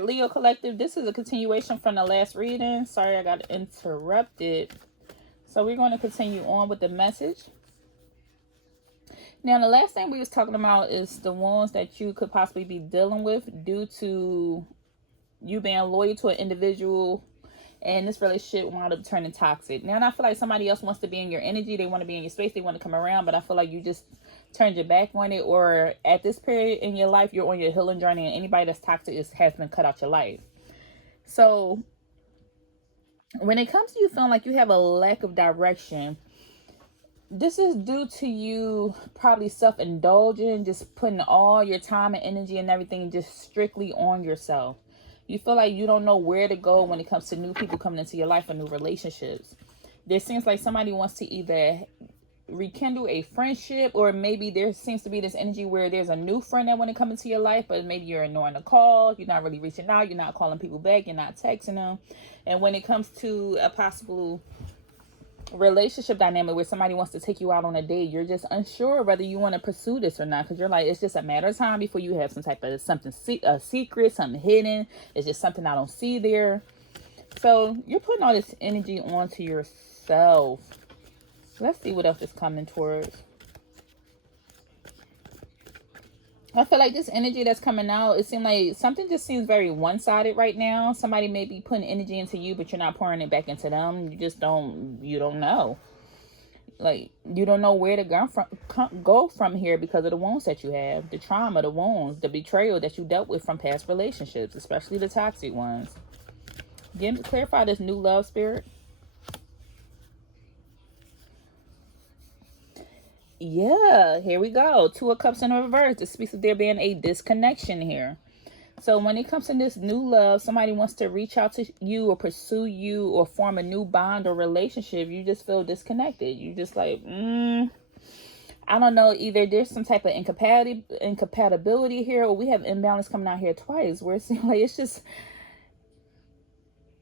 right, Leo Collective, this is a continuation from the last reading. Sorry, I got interrupted. So we're going to continue on with the message. Now, the last thing we was talking about is the wounds that you could possibly be dealing with due to you being loyal to an individual, and this relationship wound up turning toxic. Now, I feel like somebody else wants to be in your energy. They want to be in your space. They want to come around, but I feel like you just turned your back on it, or at this period in your life, you're on your healing journey, and anybody that's toxic has been cut out your life. So when it comes to you feeling like you have a lack of direction, this is due to you probably self-indulging, just putting all your time and energy and everything just strictly on yourself. You feel like you don't know where to go when it comes to new people coming into your life or new relationships. There seems like somebody wants to either rekindle a friendship, or maybe there seems to be this energy where there's a new friend that want to come into your life, but maybe you're ignoring the call, you're not really reaching out, you're not calling people back, you're not texting them. And when it comes to a possible relationship dynamic where somebody wants to take you out on a date, you're just unsure whether you want to pursue this or not, because you're like, it's just a matter of time before you have some type of something, a secret, something hidden. It's just something I don't see there. So you're putting all this energy onto yourself. Let's see what else is coming towards. I feel like this energy that's coming out, it seems like something just seems very one-sided right now. Somebody may be putting energy into you, but you're not pouring it back into them. You don't know. Like, you don't know where to go from here because of the wounds that you have. The trauma, the wounds, the betrayal that you dealt with from past relationships, especially the toxic ones. Clarify this new love, Spirit. Yeah, here we go. Two of Cups in reverse. This speaks of there being a disconnection here. So when it comes to this new love, somebody wants to reach out to you or pursue you or form a new bond or relationship. You just feel disconnected. You just like, I don't know. Either there's some type of incompatibility here, or we have imbalance coming out here twice, where it seems like it's just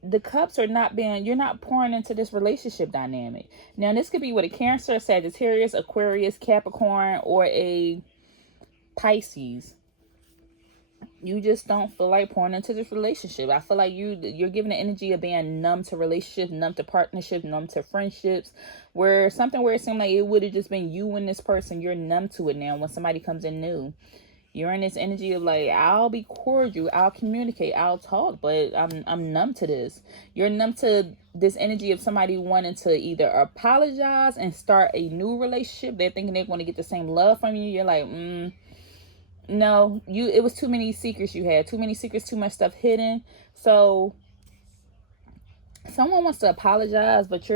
the cups are not being, you're not pouring into this relationship dynamic. Now, this could be with a Cancer, Sagittarius, Aquarius, Capricorn, or a Pisces. You just don't feel like pouring into this relationship. I feel like you're giving the energy of being numb to relationships, numb to partnerships, numb to friendships, where it seemed like it would have just been you and this person. You're numb to it now when somebody comes in new. You're in this energy of like, I'll be cordial, I'll communicate, I'll talk, but I'm numb to this. You're numb to this energy of somebody wanting to either apologize and start a new relationship. They're thinking they're going to get the same love from you. You're like, no, it was too many secrets you had. Too many secrets, too much stuff hidden. So someone wants to apologize, but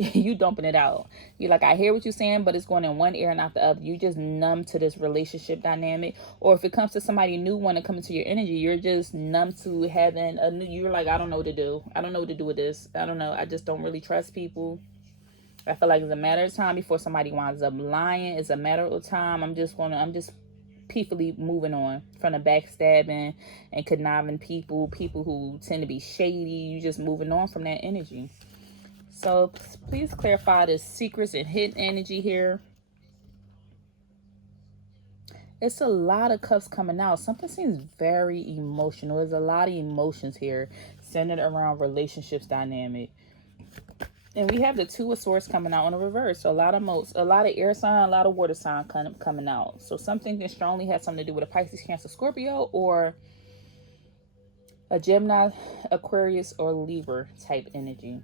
you dumping it out. You're like, I hear what you're saying, but it's going in one ear and out the other. You just numb to this relationship dynamic. Or if it comes to somebody new want to come into your energy, you're just numb to having you're like, I don't know what to do. I don't know what to do with this. I don't know. I just don't really trust people. I feel like it's a matter of time before somebody winds up lying. It's a matter of time. I'm just peacefully moving on from the backstabbing and conniving people who tend to be shady. You just moving on from that energy. So please clarify the secrets and hidden energy here. It's a lot of cups coming out. Something seems very emotional. There's a lot of emotions here centered around relationships dynamic. And we have the Two of Swords coming out on the reverse. So a lot of air sign, a lot of water sign coming out. So something that strongly has something to do with a Pisces, Cancer, Scorpio, or a Gemini, Aquarius, or Libra type energy.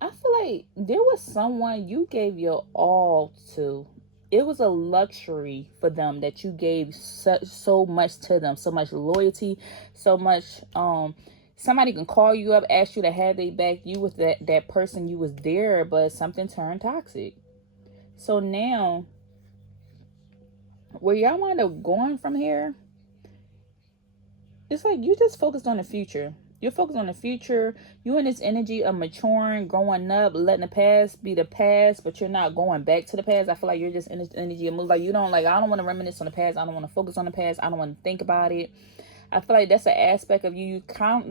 I feel like there was someone you gave your all to. It was a luxury for them that you gave so much to them, so much loyalty, so much. Somebody can call you up, ask you to have their back. You with that person, you was there, but something turned toxic. So now, where y'all wind up going from here, it's like you just focused on the future. You're focused on the future. You in this energy of maturing, growing up, letting the past be the past, but you're not going back to the past. I feel like you're just in this energy of move. Like I don't want to reminisce on the past. I don't want to focus on the past. I don't want to think about it. I feel like that's an aspect of you.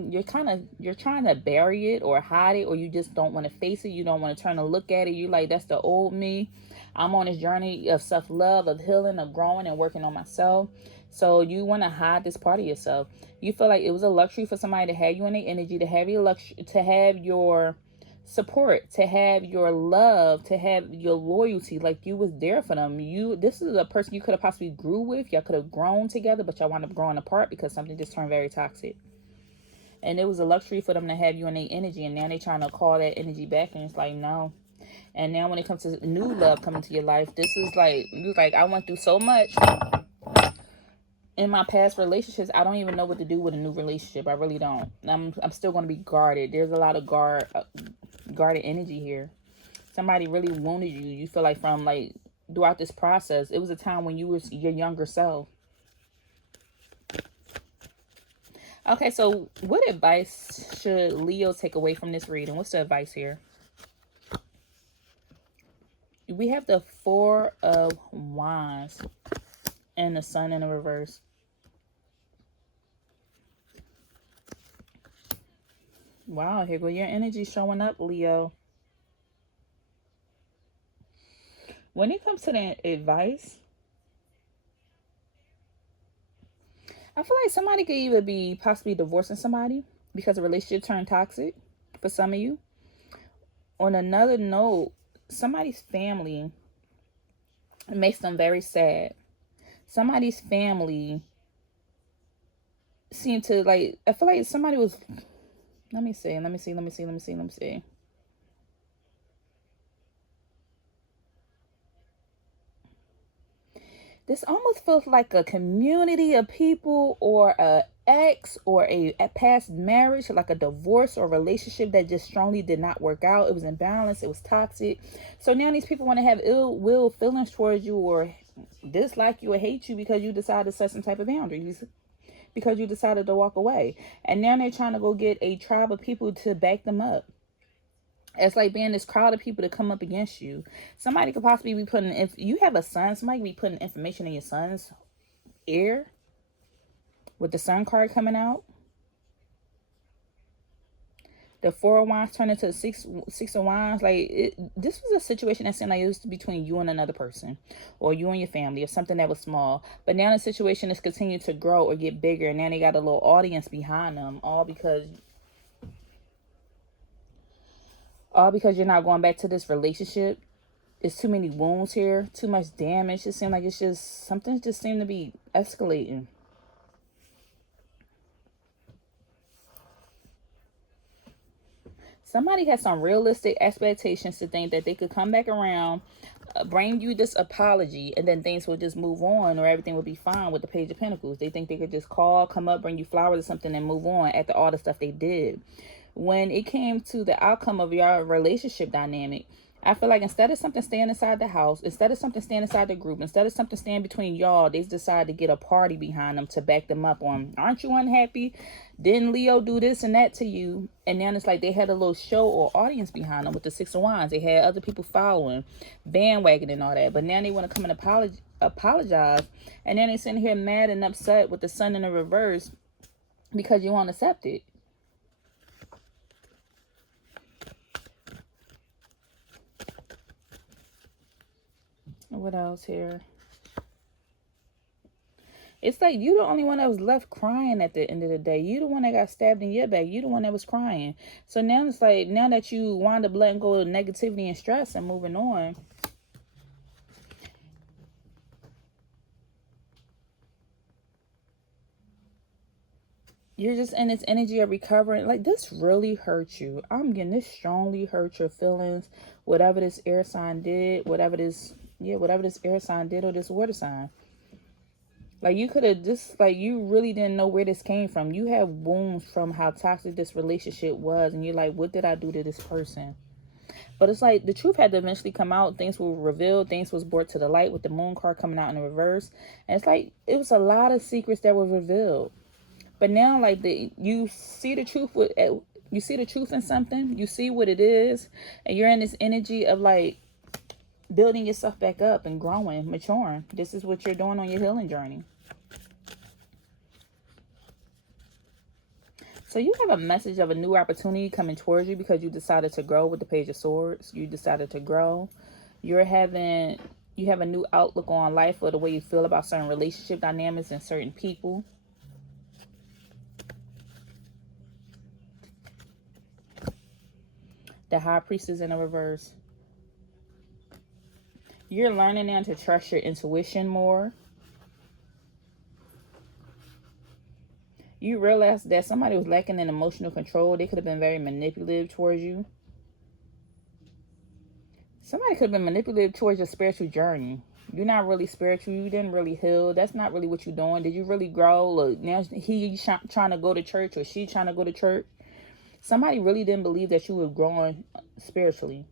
You're trying to bury it or hide it, or you just don't want to face it. You don't want to turn and look at it. You like, that's the old me. I'm on this journey of self-love, of healing, of growing and working on myself. So you want to hide this part of yourself. You feel like it was a luxury for somebody to have you in their energy, to have your luxury, to have your support, to have your love, to have your loyalty. Like, you was there for them. This is a person you could have possibly grew with. Y'all could have grown together, but y'all wound up growing apart because something just turned very toxic. And it was a luxury for them to have you in their energy, and now they trying to call that energy back, and it's like, no. And now when it comes to new love coming to your life, this is like, you like, I went through so much in my past relationships. I don't even know what to do with a new relationship. I really don't. I'm still going to be guarded. There's a lot of guarded energy here. Somebody really wounded you. You feel like from like throughout this process, it was a time when you was your younger self. Okay, so what advice should Leo take away from this reading? What's the advice here? We have the Four of Wands and the Sun in the reverse. Wow, here go your energy showing up, Leo. When it comes to the advice, I feel like somebody could either be possibly divorcing somebody because the relationship turned toxic for some of you. On another note, somebody's family makes them very sad. Somebody's family seemed to like, I feel like somebody was, let me see. This almost feels like a community of people, or a ex, or a past marriage, like a divorce or relationship that just strongly did not work out. It was imbalanced. It was toxic. So now these people want to have ill will feelings towards you, or dislike you, or hate you because you decided to set some type of boundaries, because you decided to walk away. And now they're trying to go get a tribe of people to back them up. It's like being this crowd of people to come up against you. Somebody could possibly be putting, if you have a son, somebody could be putting information in your son's ear with the Sun card coming out. The Four of Wands turned into Six of Wands. Like, this was a situation that seemed like it was between you and another person, or you and your family, or something that was small. But now the situation is continuing to grow or get bigger, and now they got a little audience behind them, all because you're not going back to this relationship. It's too many wounds here, too much damage. It seemed like it's just, something just seemed to be escalating. Somebody has some realistic expectations to think that they could come back around, bring you this apology, and then things will just move on, or everything will be fine with the Page of Pentacles. They think they could just call, come up, bring you flowers or something, and move on after all the stuff they did. When it came to the outcome of your relationship dynamic, I feel like instead of something staying inside the house, instead of something staying inside the group, instead of something staying between y'all, they decided to get a party behind them to back them up on, aren't you unhappy? Didn't Leo do this and that to you? And then it's like they had a little show or audience behind them with the Six of Wands. They had other people following, bandwagon and all that. But now they want to come and apologize. And then they're sitting here mad and upset with the Sun in the reverse because you won't accept it. What else here? It's like you the only one that was left crying at the end of the day. You the one that got stabbed in your back. You the one that was crying. So now it's like, now that you wind up letting go of negativity and stress and moving on, you're just in this energy of recovering. Like, this really hurt you. I'm getting this strongly hurt your feelings. Whatever this air sign did, whatever this air sign did, or this water sign. Like, you could have just, like, you really didn't know where this came from. You have wounds from how toxic this relationship was. And you're like, what did I do to this person? But it's like the truth had to eventually come out. Things were revealed. Things was brought to the light with the Moon card coming out in the reverse. And it's like, it was a lot of secrets that were revealed. But now, like, you see the truth you see the truth in something. You see what it is. And you're in this energy of, like, building yourself back up and growing, maturing. This is what you're doing on your healing journey. So you have a message of a new opportunity coming towards you because you decided to grow with the Page of Swords. You decided to grow. You have a new outlook on life or the way you feel about certain relationship dynamics and certain people. The High Priestess in the reverse. You're learning now to trust your intuition more. You realize that somebody was lacking in emotional control. They could have been very manipulative towards you. Somebody could have been manipulative towards your spiritual journey. You're not really spiritual. You didn't really heal. That's not really what you're doing. Did you really grow? Look, now trying to go to church or she trying to go to church. Somebody really didn't believe that you were growing spiritually.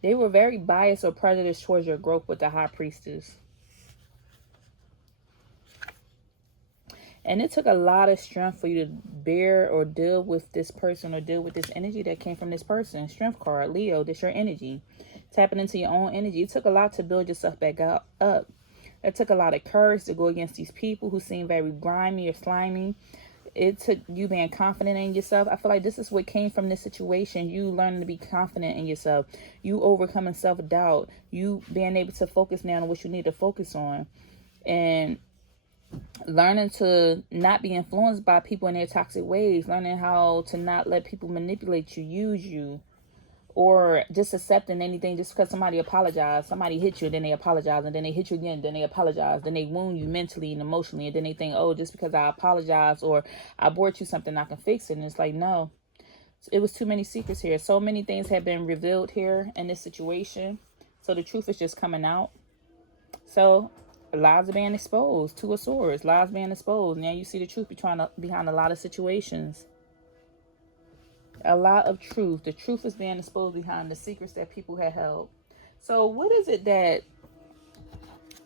They were very biased or prejudiced towards your growth with the High Priestess. And it took a lot of strength for you to bear or deal with this person or deal with this energy that came from this person. Strength card, Leo, this your energy. Tapping into your own energy. It took a lot to build yourself back up. It took a lot of courage to go against these people who seem very grimy or slimy. It took you being confident in yourself. I feel like this is what came from this situation. You learning to be confident in yourself. You overcoming self-doubt. You being able to focus now on what you need to focus on. And learning to not be influenced by people in their toxic ways. Learning how to not let people manipulate you, use you. Or just accepting anything just because somebody apologized. Somebody hit you, then they apologize, and then they hit you again, then they apologize. Then they wound you mentally and emotionally, and then they think, oh, just because I apologize or I bought you something, I can fix it. And it's like, no. It was too many secrets here. So many things have been revealed here in this situation. So the truth is just coming out. So lies are being exposed. Two of Swords. Lies being exposed. Now you see the truth behind a lot of situations. A lot of truth. The truth is being exposed behind the secrets that people had held. So what is it that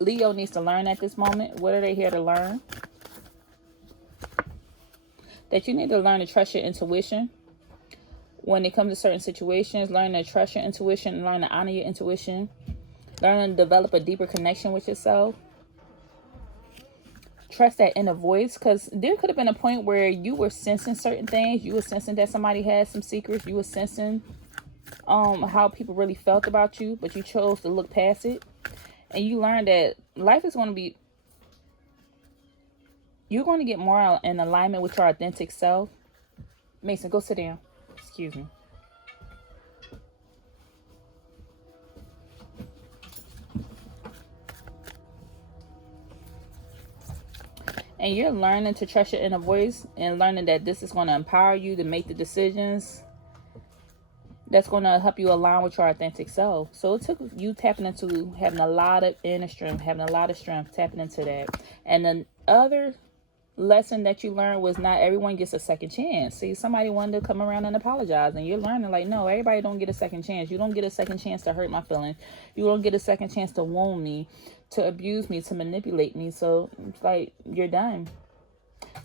Leo needs to learn at this moment? What are they here to learn? That you need to learn to trust your intuition. When it comes to certain situations, learn to trust your intuition, learn to honor your intuition. Learn to develop a deeper connection with yourself. Trust that inner voice, because there could have been a point where you were sensing certain things. You were sensing that somebody had some secrets. You were sensing how people really felt about you, but you chose to look past it. And you learned that life is going to be, you're going to get more in alignment with your authentic self. Mason, go sit down. Excuse me. And you're learning to trust your inner voice and learning that this is going to empower you to make the decisions that's going to help you align with your authentic self. So it took you tapping into having a lot of inner strength, having a lot of strength, tapping into that. And the other lesson that you learned was not everyone gets a second chance. See, somebody wanted to come around and apologize, and you're learning like, no, everybody don't get a second chance. You don't get a second chance to hurt my feelings. You don't get a second chance to wound me, to abuse me, to manipulate me. So it's like, you're done.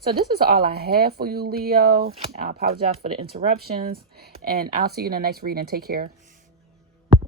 So this is all I have for you, Leo. I apologize for the interruptions, and I'll see you in the next reading. Take care.